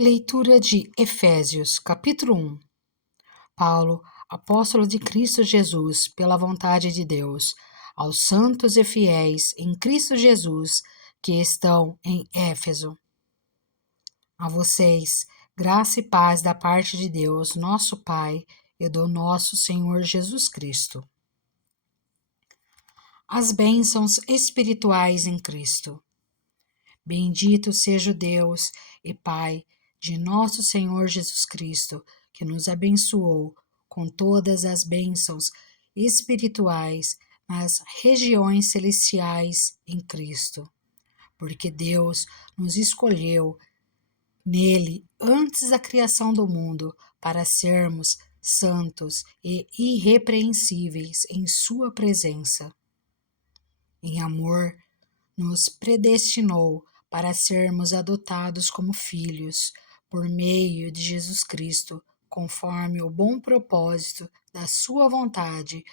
Leitura de Efésios, capítulo 1. Paulo, apóstolo de Cristo Jesus, pela vontade de Deus, aos santos e fiéis em Cristo Jesus que estão em Éfeso. A vocês, graça e paz da parte de Deus, nosso Pai, e do nosso Senhor Jesus Cristo. As bênçãos espirituais em Cristo. Bendito seja o Deus e Pai de nosso Senhor Jesus Cristo, que nos abençoou com todas as bênçãos espirituais nas regiões celestiais em Cristo, porque Deus nos escolheu nele antes da criação do mundo para sermos santos e irrepreensíveis em sua presença. Em amor, nos predestinou para sermos adotados como filhos, por meio de Jesus Cristo, conforme o bom propósito da sua vontade,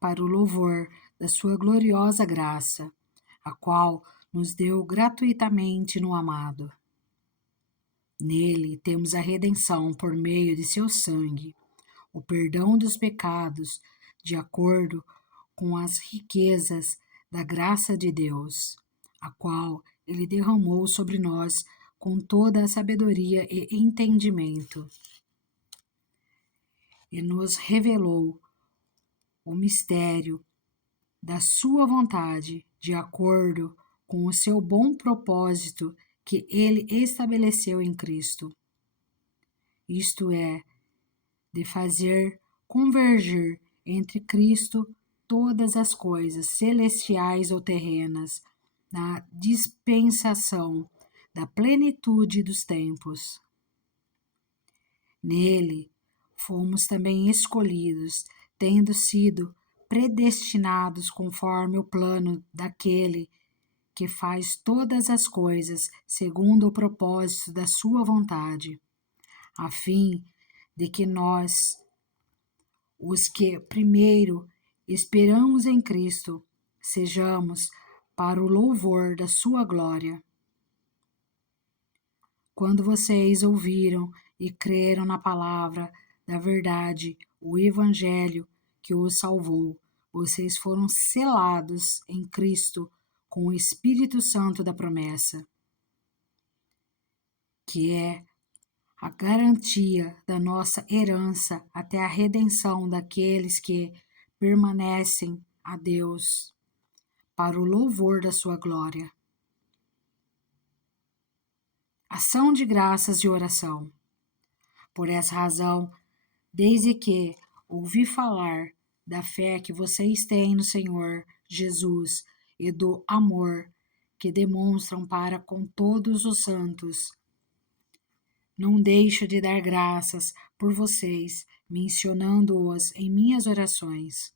para o louvor da sua gloriosa graça, a qual nos deu gratuitamente no amado. Nele temos a redenção por meio de seu sangue, o perdão dos pecados, de acordo com as riquezas da graça de Deus, a qual ele derramou sobre nós com toda a sabedoria e entendimento, e nos revelou o mistério da sua vontade, de acordo com o seu bom propósito que ele estabeleceu em Cristo. Isto é, de fazer convergir entre Cristo todas as coisas, celestiais ou terrenas, na dispensação da plenitude dos tempos. Nele fomos também escolhidos, tendo sido predestinados conforme o plano daquele que faz todas as coisas segundo o propósito da sua vontade, a fim de que nós, os que primeiro esperamos em Cristo, sejamos para o louvor da sua glória. Quando vocês ouviram e creram na palavra da verdade, o evangelho que os salvou, vocês foram selados em Cristo com o Espírito Santo da promessa, que é a garantia da nossa herança até a redenção daqueles que permanecem a Deus, para o louvor da sua glória. Ação de graças e oração. Por essa razão, desde que ouvi falar da fé que vocês têm no Senhor Jesus e do amor que demonstram para com todos os santos, não deixo de dar graças por vocês, mencionando-os em minhas orações.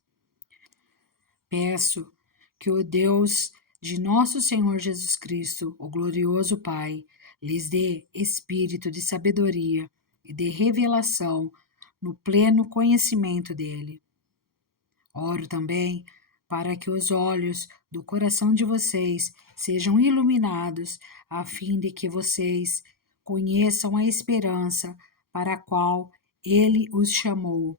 Peço que o Deus de nosso Senhor Jesus Cristo, o glorioso Pai, lhes dê espírito de sabedoria e de revelação no pleno conhecimento dele. Oro também para que os olhos do coração de vocês sejam iluminados, a fim de que vocês conheçam a esperança para a qual ele os chamou,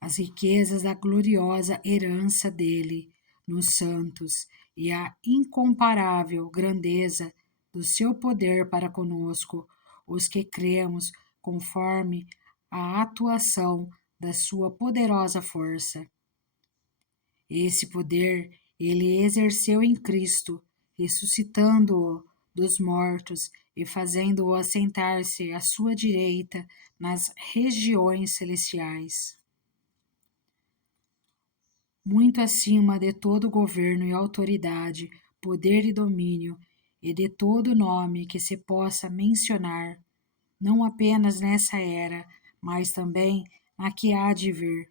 as riquezas da gloriosa herança dele nos santos e a incomparável grandeza do seu poder para conosco, os que cremos conforme a atuação da sua poderosa força. Esse poder ele exerceu em Cristo, ressuscitando-o dos mortos e fazendo-o assentar-se à sua direita nas regiões celestiais, muito acima de todo governo e autoridade, poder e domínio, e de todo nome que se possa mencionar, não apenas nessa era, mas também na que há de vir.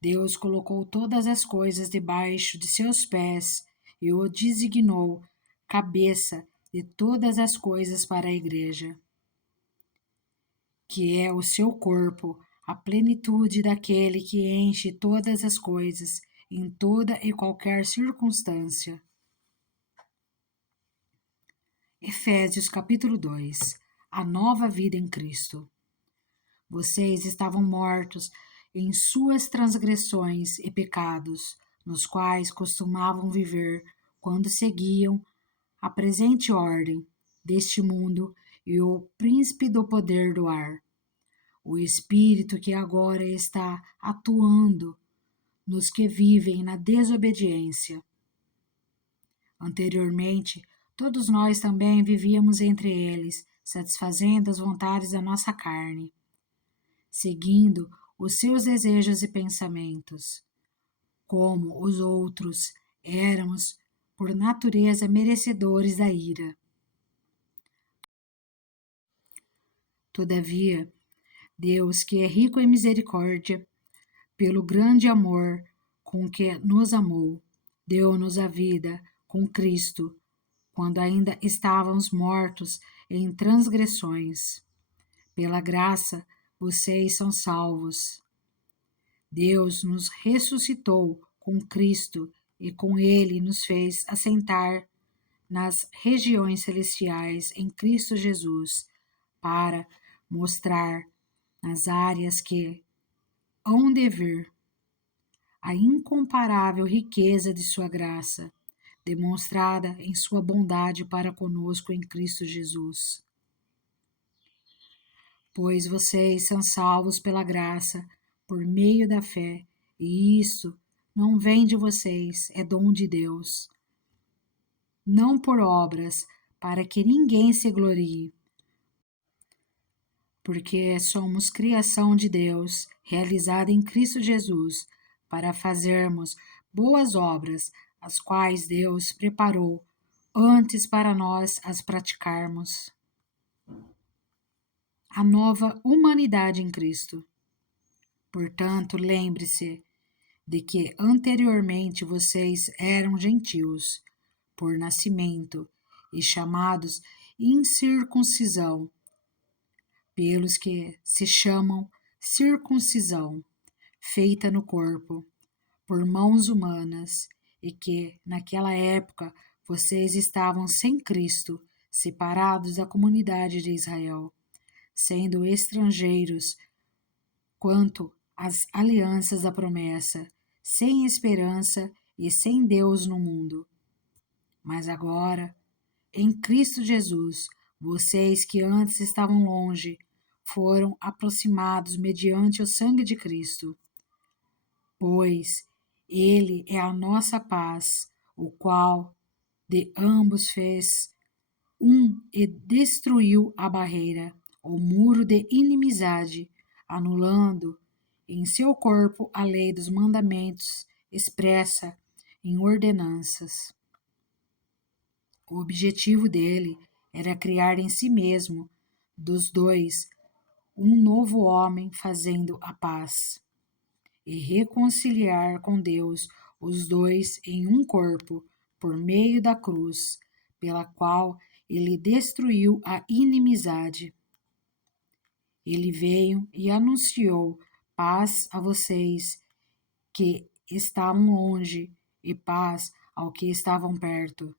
Deus colocou todas as coisas debaixo de seus pés e o designou cabeça de todas as coisas para a igreja, que é o seu corpo, a plenitude daquele que enche todas as coisas em toda e qualquer circunstância. Efésios capítulo 2. A nova vida em Cristo. Vocês estavam mortos em suas transgressões e pecados, nos quais costumavam viver quando seguiam a presente ordem deste mundo e o príncipe do poder do ar, o espírito que agora está atuando nos que vivem na desobediência. Anteriormente, todos nós também vivíamos entre eles, satisfazendo as vontades da nossa carne, seguindo os seus desejos e pensamentos. Como os outros, éramos, por natureza, merecedores da ira. Todavia, Deus, que é rico em misericórdia, pelo grande amor com que nos amou, deu-nos a vida com Cristo, quando ainda estávamos mortos em transgressões. Pela graça, vocês são salvos. Deus nos ressuscitou com Cristo e com Ele nos fez assentar nas regiões celestiais em Cristo Jesus, para mostrar nas áreas que hão de vir a incomparável riqueza de sua graça, demonstrada em sua bondade para conosco em Cristo Jesus. Pois vocês são salvos pela graça, por meio da fé, e isto não vem de vocês, é dom de Deus. Não por obras, para que ninguém se glorie, porque somos criação de Deus, realizada em Cristo Jesus, para fazermos boas obras, as quais Deus preparou antes para nós as praticarmos. A nova humanidade em Cristo. Portanto, lembre-se de que anteriormente vocês eram gentios, por nascimento, e chamados incircuncisão, pelos que se chamam circuncisão, feita no corpo, por mãos humanas, e que, naquela época, vocês estavam sem Cristo, separados da comunidade de Israel, sendo estrangeiros quanto às alianças da promessa, sem esperança e sem Deus no mundo. Mas agora, em Cristo Jesus, vocês que antes estavam longe, foram aproximados mediante o sangue de Cristo, pois Ele é a nossa paz, o qual de ambos fez um e destruiu a barreira, o muro de inimizade, anulando em seu corpo a lei dos mandamentos expressa em ordenanças. O objetivo dele era criar em si mesmo, dos dois, um novo homem fazendo a paz, e reconciliar com Deus os dois em um corpo, por meio da cruz, pela qual ele destruiu a inimizade. Ele veio e anunciou paz a vocês que estavam longe e paz ao que estavam perto.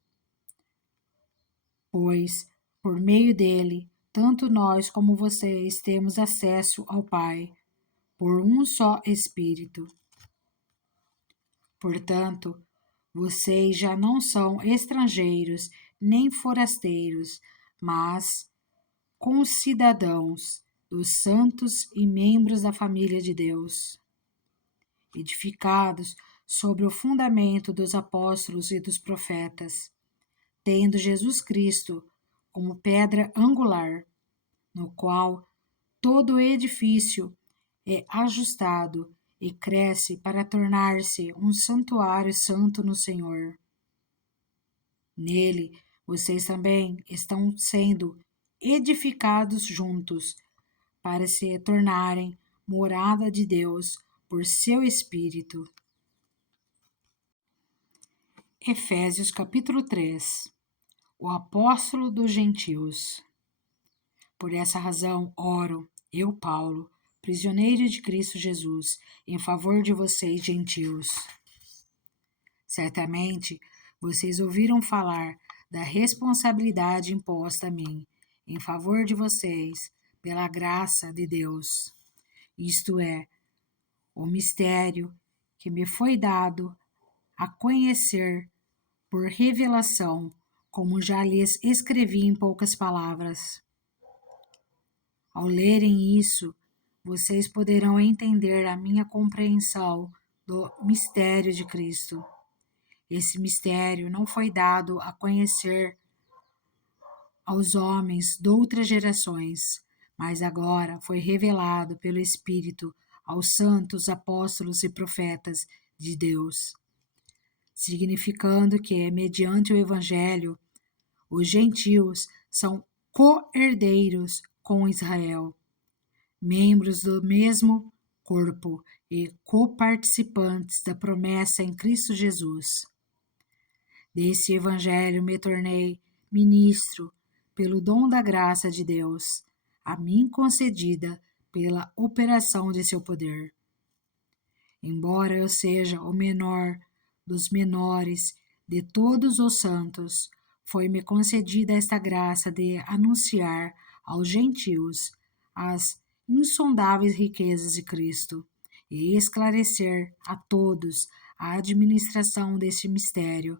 Pois, por meio dele, tanto nós como vocês temos acesso ao Pai, por um só Espírito. Portanto, vocês já não são estrangeiros nem forasteiros, mas concidadãos dos santos e membros da família de Deus, edificados sobre o fundamento dos apóstolos e dos profetas, tendo Jesus Cristo como pedra angular, no qual todo o edifício é ajustado e cresce para tornar-se um santuário santo no Senhor. Nele, vocês também estão sendo edificados juntos para se tornarem morada de Deus por seu Espírito. Efésios capítulo 3. O apóstolo dos gentios. Por essa razão, oro, eu, Paulo, prisioneiro de Cristo Jesus, em favor de vocês, gentios. Certamente, vocês ouviram falar da responsabilidade imposta a mim, em favor de vocês, pela graça de Deus. Isto é, o mistério que me foi dado a conhecer por revelação, como já lhes escrevi em poucas palavras. Ao lerem isso, vocês poderão entender a minha compreensão do mistério de Cristo. Esse mistério não foi dado a conhecer aos homens de outras gerações, mas agora foi revelado pelo Espírito aos santos apóstolos e profetas de Deus, significando que, mediante o Evangelho, os gentios são co-herdeiros com Israel, membros do mesmo corpo e coparticipantes da promessa em Cristo Jesus. Desse Evangelho me tornei ministro pelo dom da graça de Deus, a mim concedida pela operação de seu poder. Embora eu seja o menor dos menores de todos os santos, foi-me concedida esta graça de anunciar aos gentios as insondáveis riquezas de Cristo e esclarecer a todos a administração deste mistério,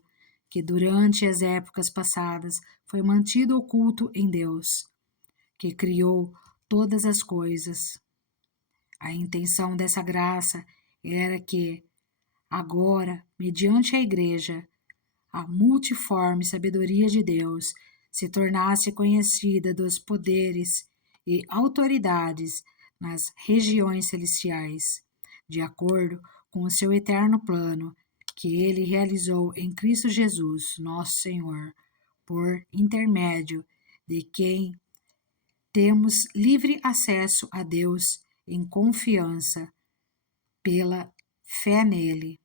que durante as épocas passadas foi mantido oculto em Deus, que criou todas as coisas. A intenção dessa graça era que, agora, mediante a Igreja, a multiforme sabedoria de Deus se tornasse conhecida dos poderes e autoridades nas regiões celestiais, de acordo com o seu eterno plano que ele realizou em Cristo Jesus, nosso Senhor, por intermédio de quem temos livre acesso a Deus em confiança pela fé nele.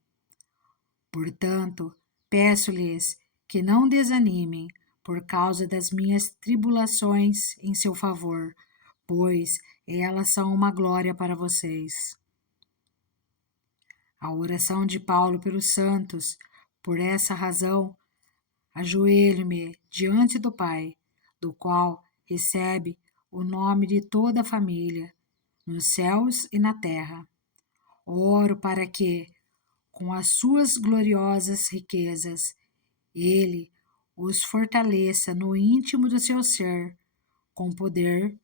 Portanto, peço-lhes que não desanimem por causa das minhas tribulações em seu favor, pois elas são uma glória para vocês. A oração de Paulo pelos santos, por essa razão, ajoelho-me diante do Pai, do qual recebe o nome de toda a família, nos céus e na terra. Oro para que, com as suas gloriosas riquezas, ele os fortaleça no íntimo do seu ser, com poder,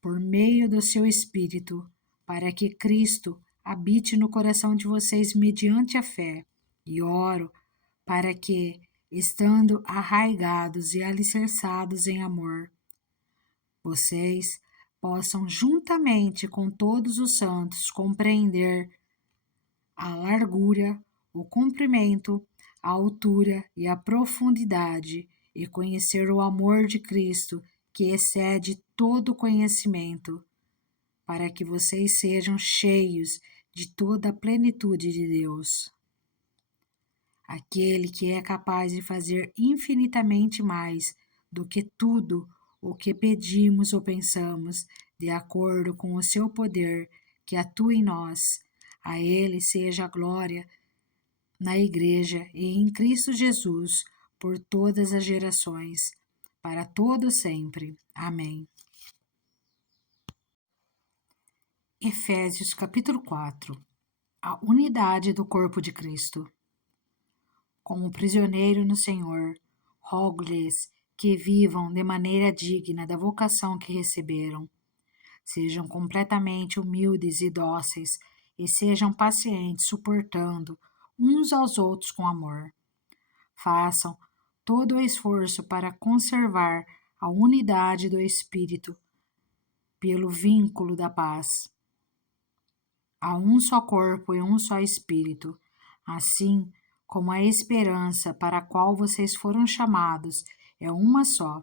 por meio do seu Espírito, para que Cristo habite no coração de vocês mediante a fé. E oro para que, estando arraigados e alicerçados em amor, vocês possam, juntamente com todos os santos, compreender a largura, o comprimento, a altura e a profundidade, e conhecer o amor de Cristo, que excede todo conhecimento, para que vocês sejam cheios de toda a plenitude de Deus. Aquele que é capaz de fazer infinitamente mais do que tudo o que pedimos ou pensamos, de acordo com o seu poder que atua em nós. A ele seja a glória na Igreja e em Cristo Jesus por todas as gerações, para todo sempre. Amém. Efésios capítulo 4. A unidade do corpo de Cristo. Como prisioneiro no Senhor, rogo-lhes que vivam de maneira digna da vocação que receberam. Sejam completamente humildes e dóceis e sejam pacientes, suportando uns aos outros com amor. Façam todo o esforço para conservar a unidade do Espírito pelo vínculo da paz. Há um só corpo e um só Espírito, assim como a esperança para a qual vocês foram chamados é uma só.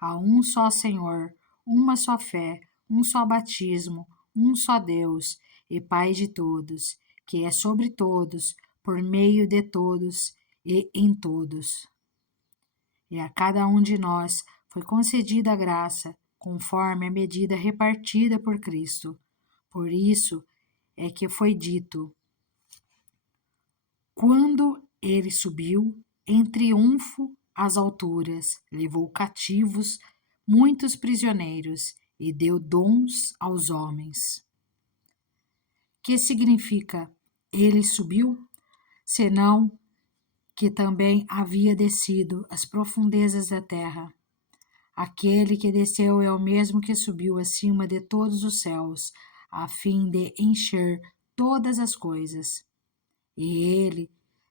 Há um só Senhor, uma só fé, um só batismo, um só Deus e Pai de todos, que é sobre todos, por meio de todos e em todos. E a cada um de nós foi concedida a graça, conforme a medida repartida por Cristo. Por isso é que foi dito: quando ele subiu em triunfo às alturas, levou cativos muitos prisioneiros e deu dons aos homens. Que significa ele subiu? Senão que também havia descido às profundezas da terra. Aquele que desceu é o mesmo que subiu acima de todos os céus, a fim de encher todas as coisas. E ele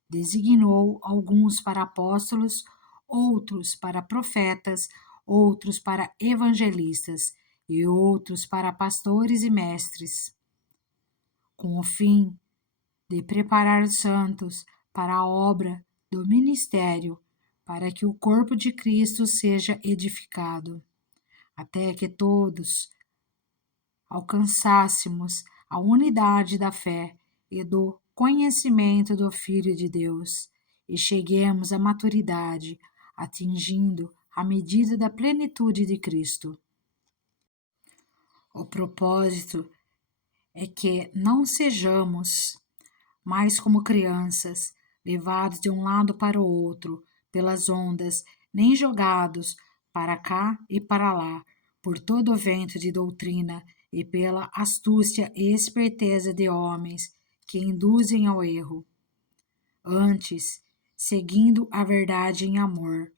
designou alguns para apóstolos, outros para profetas, outros para evangelistas e outros para pastores e mestres, com o fim de preparar os santos para a obra do ministério, para que o corpo de Cristo seja edificado, até que todos alcançássemos a unidade da fé e do conhecimento do Filho de Deus e cheguemos à maturidade, atingindo a medida da plenitude de Cristo. O propósito é que não sejamos mais como crianças, levados de um lado para o outro pelas ondas, nem jogados para cá e para lá por todo o vento de doutrina e pela astúcia e esperteza de homens que induzem ao erro. Antes, seguindo a verdade em amor,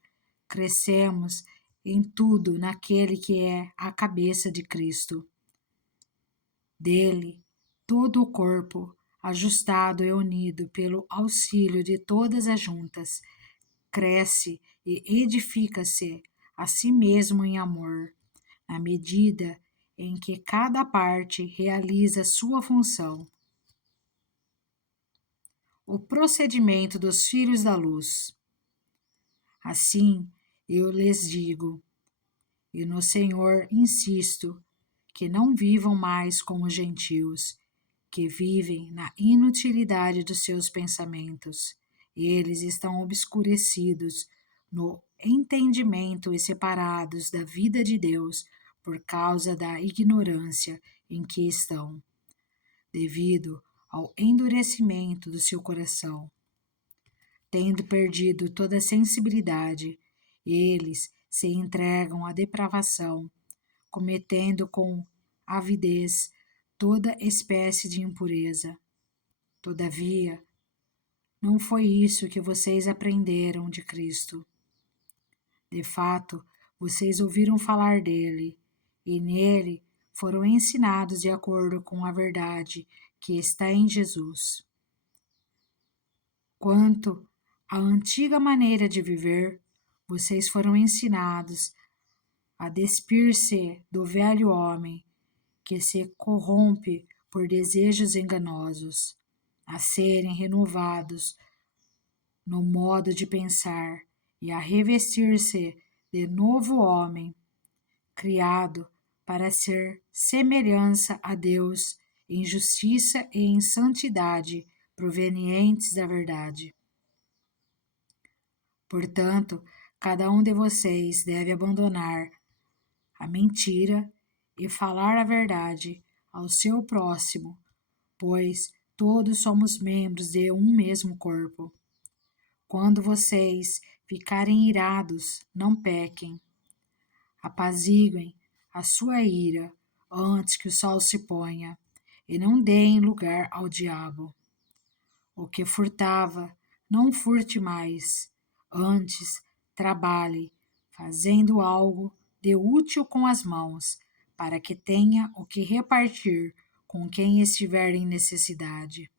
crescemos em tudo naquele que é a cabeça de Cristo. Dele, todo o corpo, ajustado e unido pelo auxílio de todas as juntas, cresce e edifica-se a si mesmo em amor, na medida em que cada parte realiza sua função. O procedimento dos filhos da luz. Assim, eu lhes digo, e no Senhor insisto, que não vivam mais como gentios, que vivem na inutilidade dos seus pensamentos. Eles estão obscurecidos no entendimento e separados da vida de Deus por causa da ignorância em que estão, devido ao endurecimento do seu coração. Tendo perdido toda a sensibilidade, eles se entregam à depravação, cometendo com avidez toda espécie de impureza. Todavia, não foi isso que vocês aprenderam de Cristo. De fato, vocês ouviram falar dele, e nele foram ensinados de acordo com a verdade que está em Jesus. Quanto à antiga maneira de viver, vocês foram ensinados a despir-se do velho homem, que se corrompe por desejos enganosos, a serem renovados no modo de pensar e a revestir-se de novo homem, criado para ser semelhança a Deus em justiça e em santidade provenientes da verdade. Portanto, cada um de vocês deve abandonar a mentira e falar a verdade ao seu próximo, pois todos somos membros de um mesmo corpo. Quando vocês ficarem irados, não pequem. Apaziguem a sua ira antes que o sol se ponha, e não deem lugar ao diabo. O que furtava, não furte mais. Antes, trabalhe, fazendo algo de útil com as mãos, para que tenha o que repartir com quem estiver em necessidade.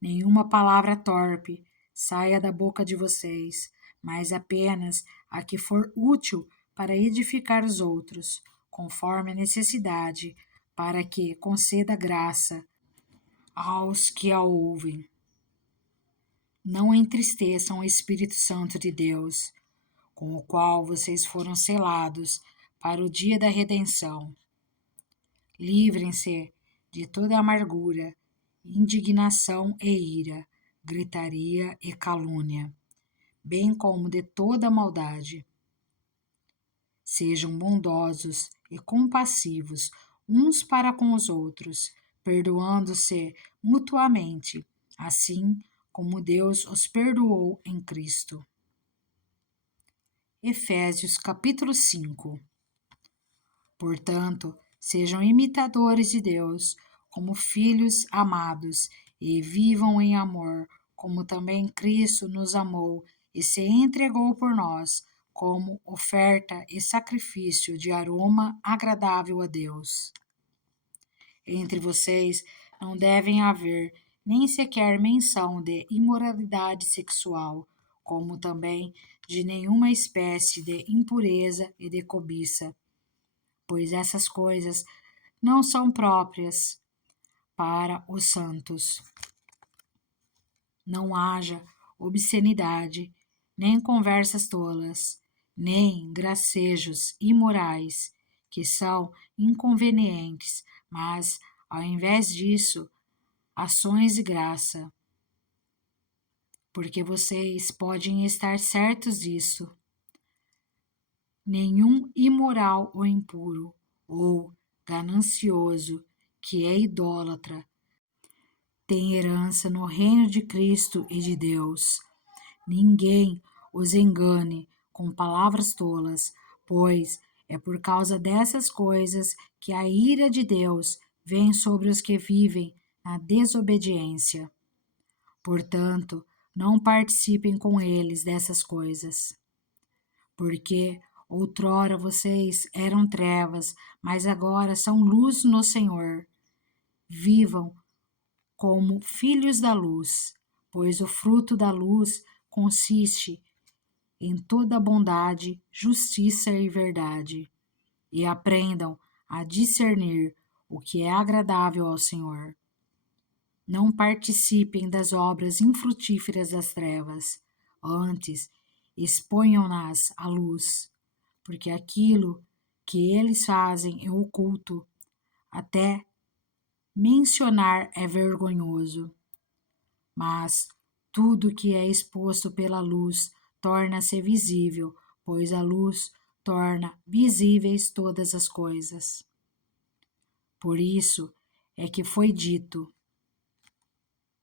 Nenhuma palavra torpe saia da boca de vocês, mas apenas a que for útil para edificar os outros, conforme a necessidade, para que conceda graça aos que a ouvem. Não entristeçam o Espírito Santo de Deus, com o qual vocês foram selados para o dia da redenção. Livrem-se de toda amargura, indignação e ira, gritaria e calúnia, bem como de toda maldade. Sejam bondosos e compassivos uns para com os outros, perdoando-se mutuamente, assim como Deus os perdoou em Cristo. Efésios capítulo 5. Portanto, sejam imitadores de Deus, como filhos amados, e vivam em amor, como também Cristo nos amou e se entregou por nós, como oferta e sacrifício de aroma agradável a Deus. Entre vocês não devem haver nem sequer menção de imoralidade sexual, como também de nenhuma espécie de impureza e de cobiça, pois essas coisas não são próprias para os santos. Não haja obscenidade, nem conversas tolas, nem gracejos imorais, que são inconvenientes, mas, ao invés disso, ações de graça, porque vocês podem estar certos disso. Nenhum imoral ou impuro, ou ganancioso, que é idólatra, tem herança no reino de Cristo e de Deus. Ninguém os engane com palavras tolas, pois é por causa dessas coisas que a ira de Deus vem sobre os que vivem na desobediência. Portanto, não participem com eles dessas coisas. Porque outrora vocês eram trevas, mas agora são luz no Senhor. Vivam como filhos da luz, pois o fruto da luz consiste em toda bondade, justiça e verdade, e aprendam a discernir o que é agradável ao Senhor. Não participem das obras infrutíferas das trevas, antes exponham-nas à luz, porque aquilo que eles fazem é oculto, até mencionar é vergonhoso. Mas tudo que é exposto pela luz torna-se visível, pois a luz torna visíveis todas as coisas. Por isso é que foi dito: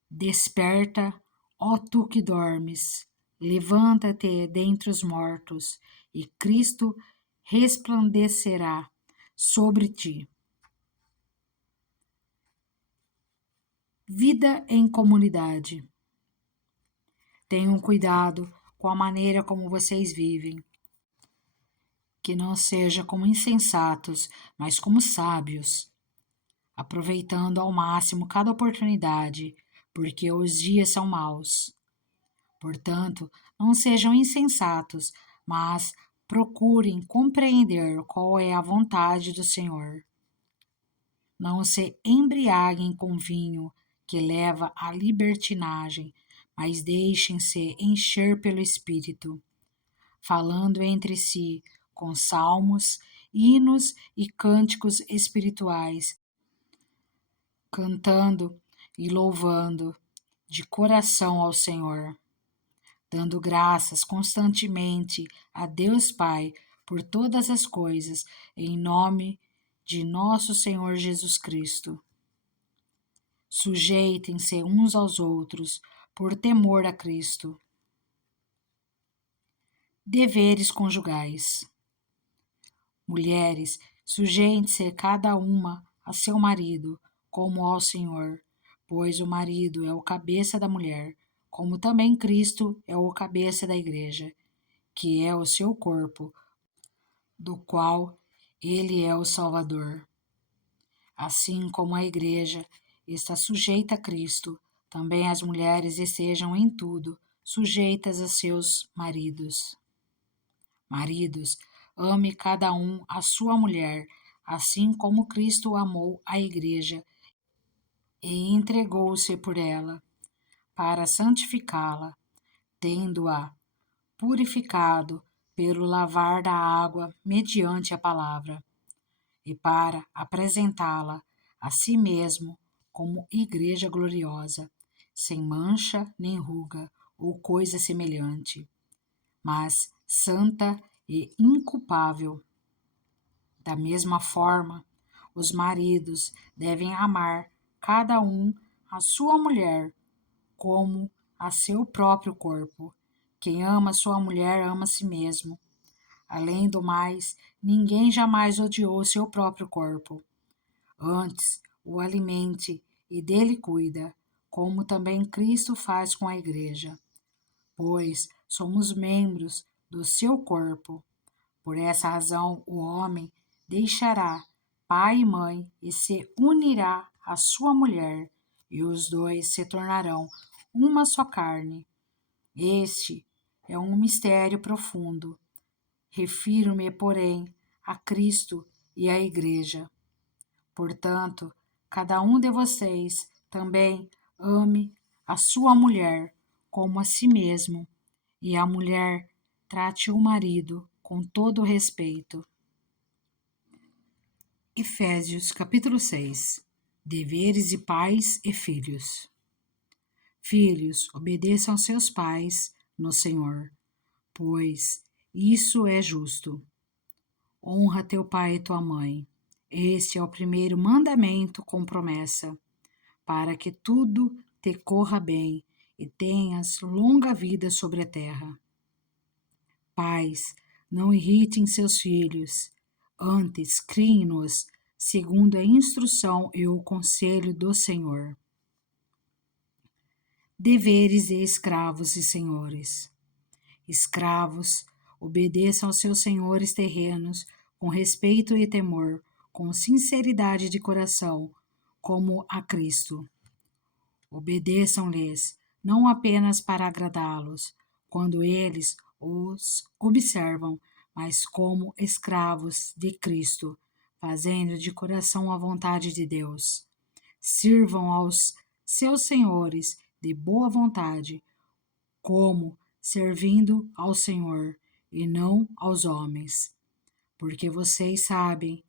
desperta, ó tu que dormes, levanta-te dentre os mortos, e Cristo resplandecerá sobre ti. Vida em comunidade. Tenham cuidado com a maneira como vocês vivem, que não seja como insensatos, mas como sábios, aproveitando ao máximo cada oportunidade, porque os dias são maus. Portanto, não sejam insensatos, mas procurem compreender qual é a vontade do Senhor. Não se embriaguem com vinho, que leva à libertinagem, mas deixem-se encher pelo Espírito, falando entre si com salmos, hinos e cânticos espirituais, cantando e louvando de coração ao Senhor, dando graças constantemente a Deus Pai por todas as coisas, em nome de nosso Senhor Jesus Cristo. Sujeitem-se uns aos outros por temor a Cristo. Deveres conjugais. Mulheres, sujeitem-se cada uma a seu marido, como ao Senhor, pois o marido é o cabeça da mulher, como também Cristo é o cabeça da igreja, que é o seu corpo, do qual ele é o Salvador. Assim como a igreja está sujeita a Cristo, também as mulheres estejam em tudo sujeitas a seus maridos. Maridos, ame cada um a sua mulher, assim como Cristo amou a igreja e entregou-se por ela, para santificá-la, tendo-a purificado pelo lavar da água mediante a palavra, e para apresentá-la a si mesmo como igreja gloriosa, sem mancha nem ruga ou coisa semelhante, mas santa e inculpável. Da mesma forma, os maridos devem amar cada um a sua mulher como a seu próprio corpo. Quem ama sua mulher ama a si mesmo. Além do mais, ninguém jamais odiou seu próprio corpo. Antes, o alimente e dele cuida, como também Cristo faz com a igreja, pois somos membros do seu corpo. Por essa razão, o homem deixará pai e mãe e se unirá à sua mulher, e os dois se tornarão uma só carne. Este é um mistério profundo. Refiro-me, porém, a Cristo e à Igreja. Portanto, cada um de vocês também ame a sua mulher como a si mesmo, e a mulher trate o marido com todo respeito. Efésios capítulo 6. Deveres de pais e filhos. Filhos, obedeçam aos seus pais no Senhor, pois isso é justo. Honra teu pai e tua mãe. Este é o primeiro mandamento com promessa, para que tudo te corra bem e tenhas longa vida sobre a terra. Pais, não irritem seus filhos, antes criem-nos segundo a instrução e o conselho do Senhor. Deveres de escravos e senhores. Escravos, obedeçam aos seus senhores terrenos com respeito e temor, com sinceridade de coração, como a Cristo. Obedeçam-lhes, não apenas para agradá-los, quando eles os observam, mas como escravos de Cristo, fazendo de coração a vontade de Deus. Sirvam aos seus senhores de boa vontade, como servindo ao Senhor e não aos homens, porque vocês sabem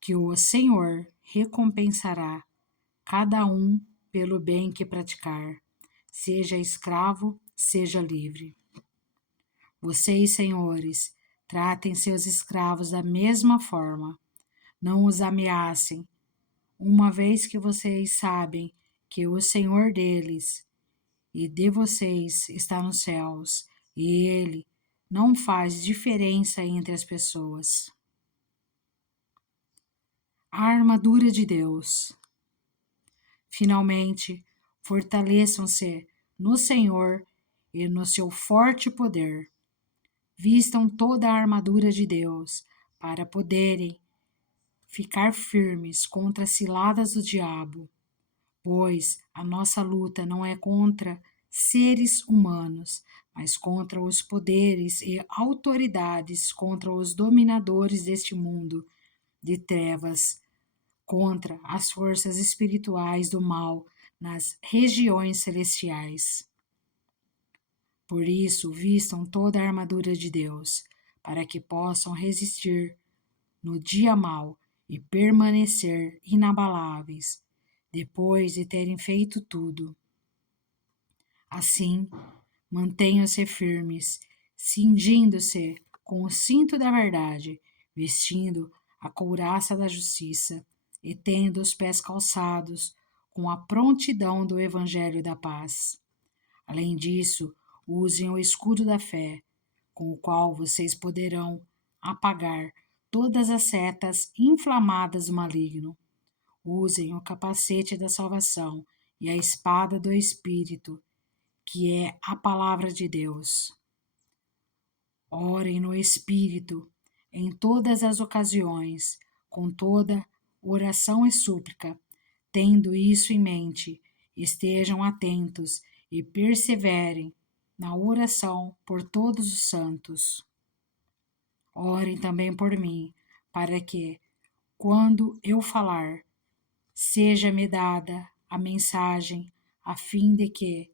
que o Senhor recompensará cada um pelo bem que praticar, seja escravo, seja livre. Vocês, senhores, tratem seus escravos da mesma forma, não os ameacem, uma vez que vocês sabem que o Senhor deles e de vocês está nos céus, e ele não faz diferença entre as pessoas. A armadura de Deus. Finalmente, fortaleçam-se no Senhor e no seu forte poder. Vistam toda a armadura de Deus para poderem ficar firmes contra as ciladas do diabo, pois a nossa luta não é contra seres humanos, mas contra os poderes e autoridades, contra os dominadores deste mundo de trevas, contra as forças espirituais do mal nas regiões celestiais. Por isso, vistam toda a armadura de Deus, para que possam resistir no dia mau e permanecer inabaláveis, depois de terem feito tudo. Assim, mantenham-se firmes, cingindo-se com o cinto da verdade, vestindo a couraça da justiça e tendo os pés calçados com a prontidão do evangelho da paz. Além disso, usem o escudo da fé, com o qual vocês poderão apagar todas as setas inflamadas do maligno. Usem o capacete da salvação e a espada do Espírito, que é a palavra de Deus. Orem no Espírito em todas as ocasiões, com toda oração e súplica. Tendo isso em mente, estejam atentos e perseverem na oração por todos os santos. Orem também por mim, para que, quando eu falar, seja-me dada a mensagem, a fim de que,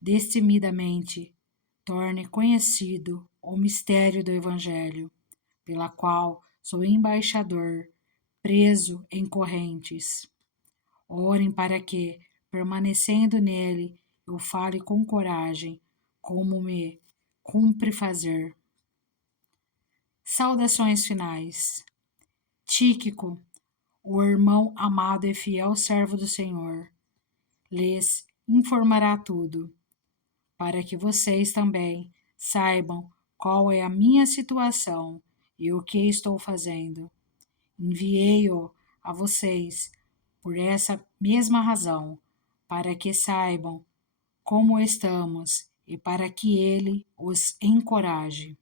destemidamente, torne conhecido o mistério do Evangelho, pela qual sou embaixador, preso em correntes. Orem para que, permanecendo nele, eu fale com coragem, como me cumpre fazer. Saudações finais. Tíquico, o irmão amado e fiel servo do Senhor, lhes informará tudo, para que vocês também saibam qual é a minha situação e o que estou fazendo. Enviei-o a vocês por essa mesma razão, para que saibam como estamos e para que ele os encoraje.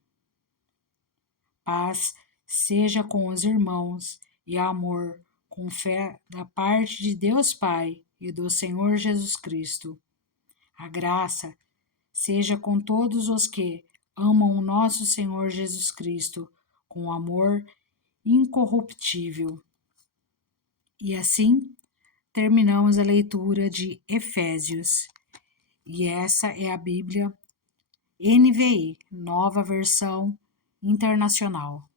Paz seja com os irmãos e amor com fé da parte de Deus Pai e do Senhor Jesus Cristo. A graça seja com todos os que amam o nosso Senhor Jesus Cristo com amor incorruptível. E assim terminamos a leitura de Efésios. E essa é a Bíblia NVI, Nova Versão Internacional.